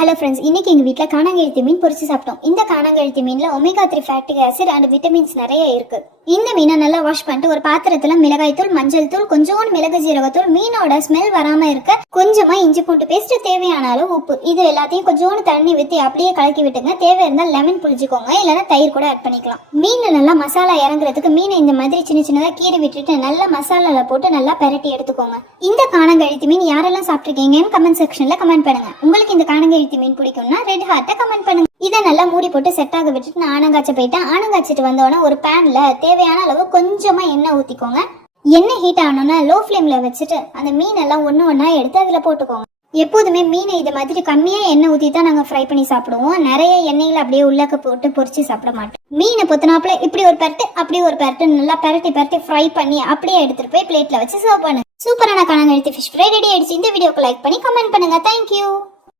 Hello friends, இன்னைக்கு எங்கள் வீட்டில் காணாங்கழுத்தி மீன் பொரிச்சு சாப்பிட்டோம். இந்த காணாங்கழுத்தி மீனில் omega 3 fatigue acid and vitamins நிறைய இருக்கு. இந்த மீனை நல்லா வாஷ் பண்ணிட்டு ஒரு பாத்திரத்தில் மிளகாய் தூள், மஞ்சள் தூள், கொஞ்சோண்டு மிளகு ஜீரகத்தூள், மீனோட ஸ்மெல் வராமல் இருக்க கொஞ்சமா இஞ்சி பூண்டு பேஸ்ட், தேவையான அளவு உப்பு, இது எல்லாத்தையும் கொஞ்சோண்டு தண்ணி ஊற்றி அப்படியே கலக்கி விட்டுங்க. தேவை இருந்தால் லெமன் புளிச்சுக்கோங்க, இல்லைன்னா தயிர் கூட ஆட் பண்ணிக்கலாம். மீனில் நல்லா மசாலா இறங்குறதுக்கு மீனை இந்த மாதிரி சின்ன சின்னதாக கீறி விட்டுட்டு நல்லா மசாலாவில் போட்டு நல்லா பெரட்டி எடுத்துக்கோங்க. இந்த காணாங்கழுத்தி மீன் யாரெல்லாம் சாப்பிட்ருக்கீங்கன்னு கமெண்ட் செக்ஷனில் கமெண்ட் பண்ணுங்க. உங்களுக்கு இந்த காணாங்கழுத்தி மீன் பிடிக்கும்னா ரெட் ஹார்ட்டை கமெண்ட் பண்ணுங்க. இதை நல்லா மூடி போட்டு செட் ஆக விட்டுட்டு நான் ஆனங்காய்ச்ச போயிட்டேன். ஆனங்காய்ச்சிட்டு வந்தோடனே ஒரு பேன்ல தேவையான அளவு கொஞ்சமா எண்ணெய் ஊற்றிக்கோங்க. எண்ணெய் ஹீட் ஆனோன்னா லோ ஃப்ளேம்ல வச்சுட்டு அந்த மீன் எல்லாம் ஒன்று ஒன்றா எடுத்து அதில் போட்டுக்கோங்க. எப்போதுமே மீனை இது மாதிரி கம்மியாக எண்ணெய் ஊற்றி தான் நாங்கள் ஃப்ரை பண்ணி சாப்பிடுவோம். நிறைய எண்ணெயில் அப்படியே உள்ளக்க போட்டு பொரிச்சு சாப்பிட மாட்டோம். மீனை பொத்தினாப்புல இப்படி ஒரு பரட்டு அப்படி ஒரு பரட்டு நல்லா பரட்டி ஃப்ரை பண்ணி அப்படியே எடுத்துட்டு போய் பிளேட்ல வச்சு சர்வ் பண்ணுங்க. சூப்பரான காணாங்கழுத்தி ஃபிஷ் ஃப்ரை ரெடி ஆயிடுச்சு. இந்த வீடியோக்கு லைக் பண்ணி கமெண்ட் பண்ணுங்க. தேங்க்யூ.